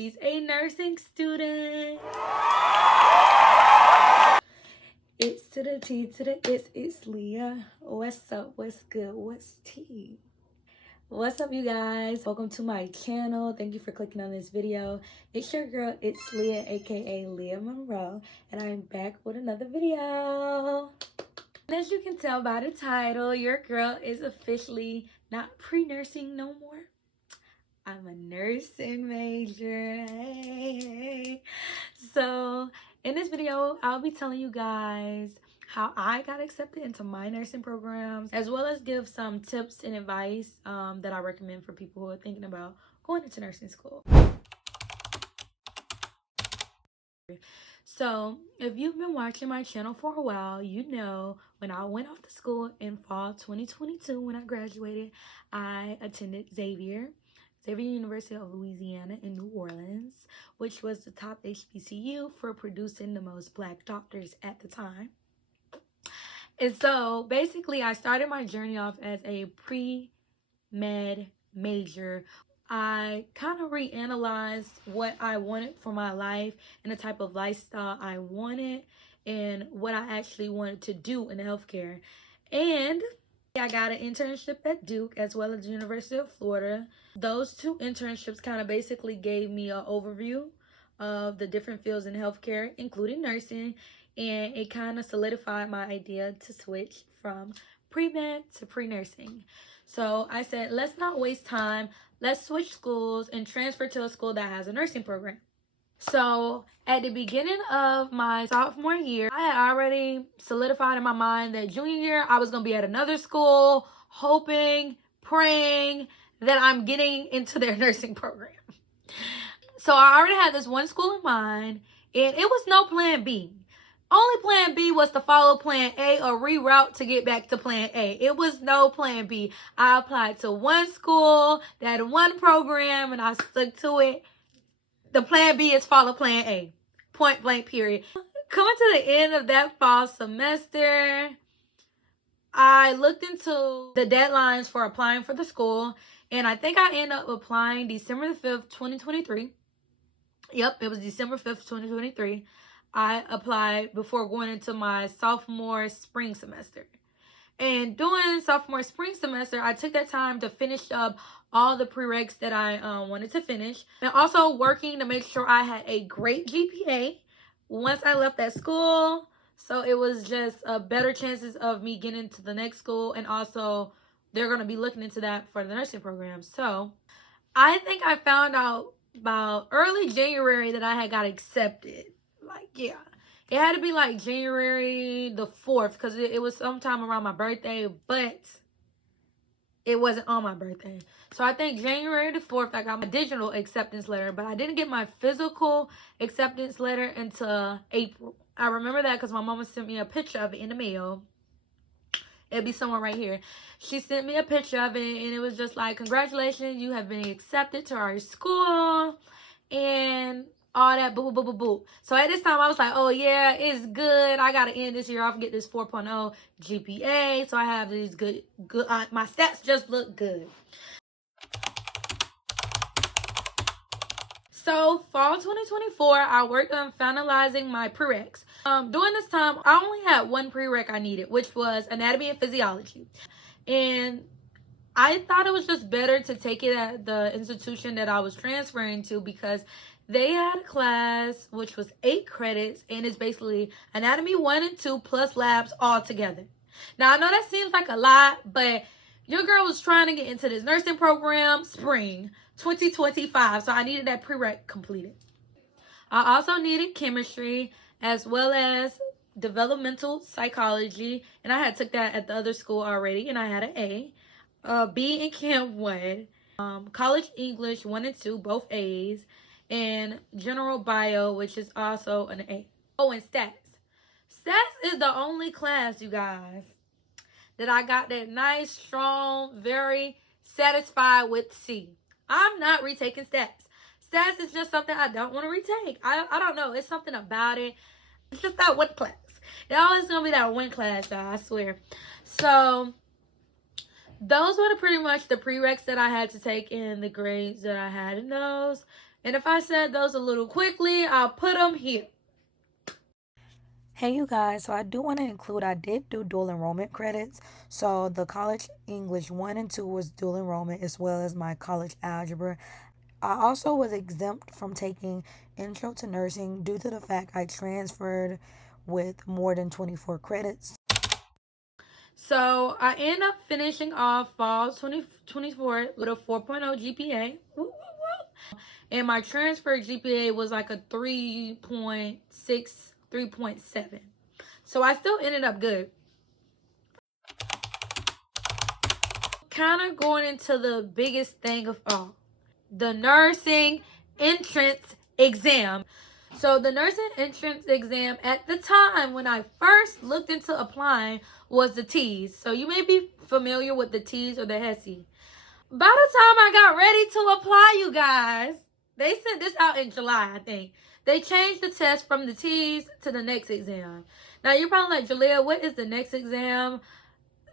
she's a nursing student. It's to the T to the S, it's Leah. What's up? What's good? What's tea? What's up, you guys? Welcome to my channel. Thank you for clicking on this video. It's your girl, it's Leah, aka Leah Monroe, and I'm back with another video. And as you can tell by the title, your girl is officially not pre-nursing no more. I'm a nursing major. Hey. So in this video, I'll be telling you guys how I got accepted into my nursing programs, as well as give some tips and advice that I recommend for people who are thinking about going into nursing school. So if you've been watching my channel for a while, you know when I went off to school in fall 2022, when I graduated, I attended Xavier University of Louisiana in New Orleans, which was the top HBCU for producing the most Black doctors at the time. And so basically I started my journey off as a pre-med major. I kind of reanalyzed what I wanted for my life and the type of lifestyle I wanted and what I actually wanted to do in healthcare. And I got an internship at Duke as well as the University of Florida. Those two internships kind of basically gave me an overview of the different fields in healthcare, including nursing, and it kind of solidified my idea to switch from pre-med to pre-nursing. So I said, let's not waste time. Let's switch schools and transfer to a school that has a nursing program. So at the beginning of my sophomore year, I had already solidified in my mind that junior year, I was going to be at another school, hoping, praying that I'm getting into their nursing program. So I already had this one school in mind, and it was no plan B. Only plan B was to follow plan A or reroute to get back to plan A. It was no plan B. I applied to one school, that had one program, and I stuck to it. The plan B is follow plan A. Point blank, period. Coming to the end of that fall semester, I looked into the deadlines for applying for the school, and I think I ended up applying December the 5th, 2023. Yep, it was December 5th, 2023. I applied before going into my sophomore spring semester. And during sophomore spring semester, I took that time to finish up all the prereqs that I wanted to finish. And also working to make sure I had a great GPA once I left that school. So it was just better chances of me getting into the next school. And also they're going to be looking into that for the nursing program. So I think I found out about early January that I had got accepted. Like, yeah, it had to be like January the 4th because it was sometime around my birthday, but it wasn't on my birthday. So I think January the 4th, I got my digital acceptance letter, but I didn't get my physical acceptance letter until April. I remember that because my mama sent me a picture of it in the mail. It'll be somewhere right here. She sent me a picture of it, and it was just like, congratulations, you have been accepted to our school, and all that, boo, boo, boo, boo. So at this time, I was like, oh, yeah, it's good. I got to end this year off and get this 4.0 GPA. So I have these good, my stats just look good. So fall 2024, I worked on finalizing my prereqs. During this time, I only had one prereq I needed, which was anatomy and physiology. And I thought it was just better to take it at the institution that I was transferring to because they had a class which was 8 credits, and it's basically anatomy 1 and 2 plus labs all together. Now, I know that seems like a lot, but your girl was trying to get into this nursing program spring 2025, so I needed that prereq completed. I also needed chemistry as well as developmental psychology, and I had took that at the other school already, and I had an A. B in Chem 1, college English 1 and 2, both A's, and general bio, which is also an A. Oh, and stats. Stats is the only class, you guys, that I got that nice, strong, very satisfied with C. I'm not retaking stats. Stats is just something I don't want to retake. I don't know. It's something about it. It's just that one class. It's always going to be that one class, y'all, I swear. So those were pretty much the prereqs that I had to take and the grades that I had in those. And if I said those a little quickly, I'll put them here. Hey you guys, so I do want to include, I did do dual enrollment credits. So the college English 1 and 2 was dual enrollment, as well as my college algebra. I also was exempt from taking intro to nursing due to the fact I transferred with more than 24 credits. So I end up finishing off fall 2024 with a 4.0 GPA. Woo, woo, woo. And my transfer GPA was like a 3.6, 3.7. So I still ended up good. Kind of going into the biggest thing of all, the nursing entrance exam. So the nursing entrance exam at the time when I first looked into applying was the T's. So you may be familiar with the T's or the HESI. By the time I got ready to apply, you guys, they sent this out in July, I think. They changed the test from the T's to the next exam. Now you're probably like, Jalea, what is the next exam?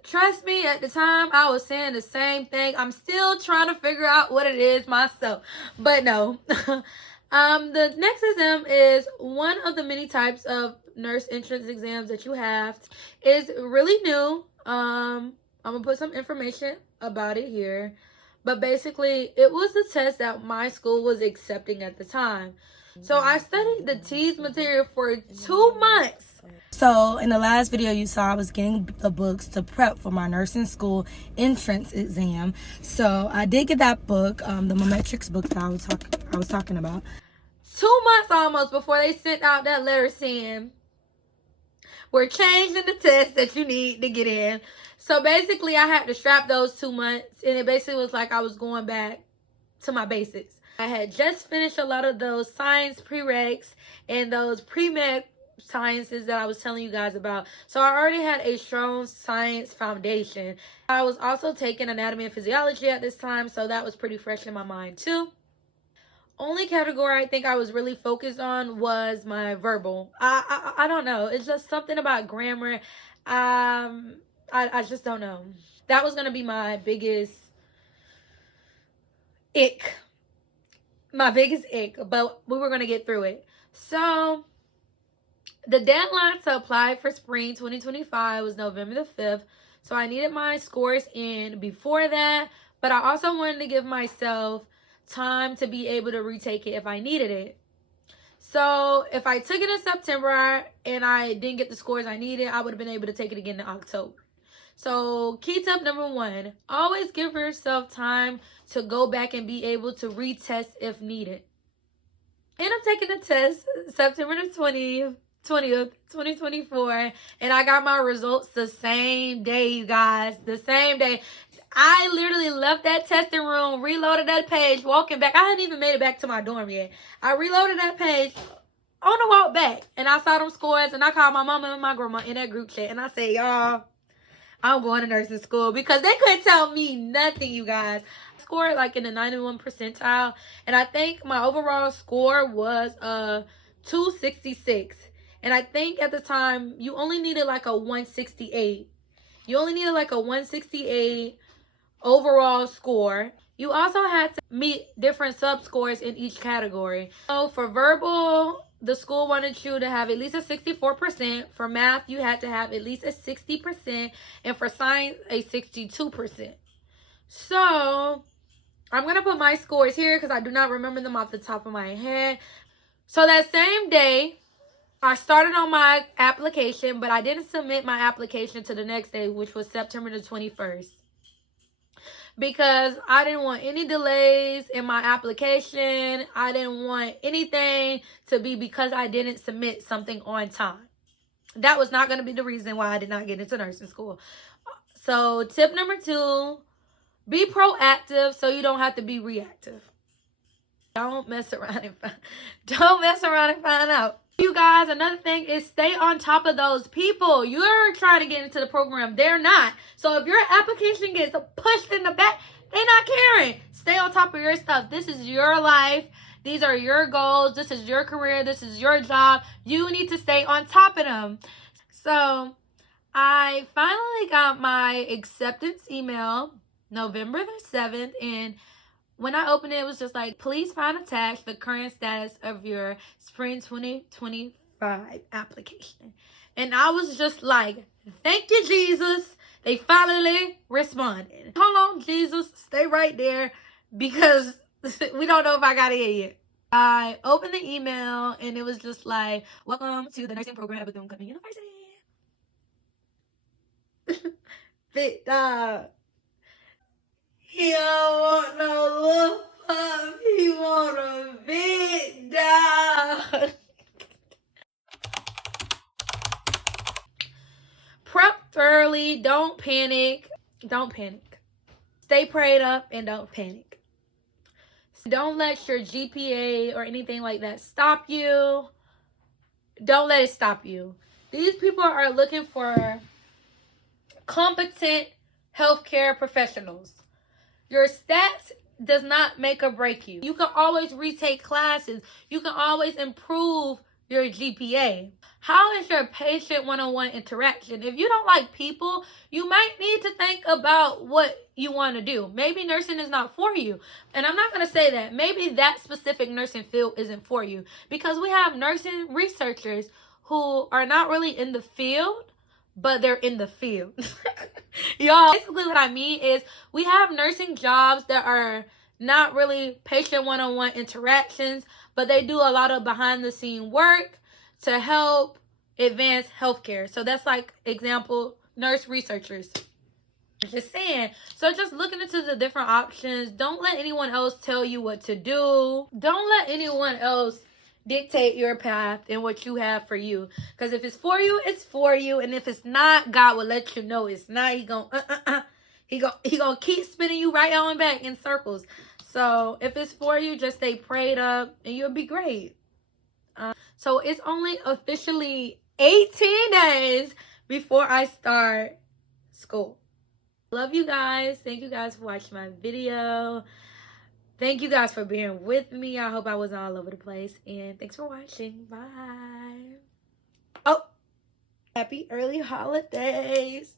Trust me, at the time I was saying the same thing. I'm still trying to figure out what it is myself. But no. The next exam is one of the many types of nurse entrance exams that you have. It's really new. I'm gonna put some information about it here. But basically, it was the test that my school was accepting at the time. So I studied the T's material for 2 months. So in the last video you saw, I was getting the books to prep for my nursing school entrance exam. So I did get that book, the Memetrics book that I was talking about. 2 months almost before they sent out that letter saying, we're changing the test that you need to get in. So basically I had to strap those 2 months, and it basically was like I was going back to my basics. I had just finished a lot of those science prereqs and those pre-med sciences that I was telling you guys about. So I already had a strong science foundation. I was also taking anatomy and physiology at this time, so that was pretty fresh in my mind too. Only category I think I was really focused on was my verbal. I don't know. It's just something about grammar. I just don't know. That was gonna be my biggest ick. My biggest ick, but we were gonna get through it. So the deadline to apply for spring 2025 was November the 5th. So I needed my scores in before that, but I also wanted to give myself time to be able to retake it if I needed it. So if I took it in September and I didn't get the scores I needed, I would have been able to take it again in October. So key tip number 1, always give yourself time to go back and be able to retest if needed. And I'm taking the test September the 20th, 2024, and I got my results the same day, you guys. The same day. I literally left that testing room, reloaded that page, walking back. I hadn't even made it back to my dorm yet. I reloaded that page on the walk back, and I saw them scores, and I called my mama and my grandma in that group chat, and I said, y'all, I'm going to nursing school, because they couldn't tell me nothing, you guys. I scored like in the 91 percentile, and I think my overall score was 266. And I think at the time you only needed like a 168. You only needed like a 168 overall score. You also had to meet different sub scores in each category. So for verbal, the school wanted you to have at least a 64%. For math, you had to have at least a 60%. And for science, a 62%. So I'm going to put my scores here because I do not remember them off the top of my head. So that same day, I started on my application, but I didn't submit my application to the next day, which was September the 21st. Because I didn't want any delays in my application. I didn't want anything to be because I didn't submit something on time. That was not going to be the reason why I did not get into nursing school. So tip number 2, be proactive so you don't have to be reactive. Don't mess around and find out. You guys, another thing is stay on top of those people. You're trying to get into the program. They're not. So if your application gets pushed in the back, they're not caring. Stay on top of your stuff. This is your life. These are your goals. This is your career. This is your job. You need to stay on top of them. So I finally got my acceptance email November the 7th, and when I opened it, it was just like, please find attached the current status of your spring 2025 application. And I was just like, thank you, Jesus. They finally responded. Hold on, Jesus. Stay right there because we don't know if I got it yet. I opened the email and it was just like, welcome to the nursing program at Bethune-Cookman University. Big dog. He don't want no little pup. He want a big dog. Prep thoroughly. Don't panic. Don't panic. Stay prayed up and don't panic. Don't let your GPA or anything like that stop you. Don't let it stop you. These people are looking for competent healthcare professionals. Your stats does not make or break you. You can always retake classes. You can always improve your GPA. How is your patient one-on-one interaction? If you don't like people, you might need to think about what you want to do. Maybe nursing is not for you. And I'm not going to say that. Maybe that specific nursing field isn't for you. Because we have nursing researchers who are not really in the field, but they're in the field. Y'all, basically what I mean is we have nursing jobs that are not really patient one-on-one interactions, but they do a lot of behind-the-scene work to help advance healthcare. So that's like example, nurse researchers. Just saying. So just looking into the different options. Don't let anyone else tell you what to do. Don't let anyone else dictate your path and what you have for you. Because if it's for you, it's for you. And if it's not, God will let you know it's not. He gonna keep spinning you right on back in circles. So if it's for you, just stay prayed up and you'll be great. So it's only officially 18 days before I start school. Love you guys. Thank you guys for watching my video. Thank you guys for being with me. I hope I wasn't all over the place. And thanks for watching. Bye. Oh, happy early holidays.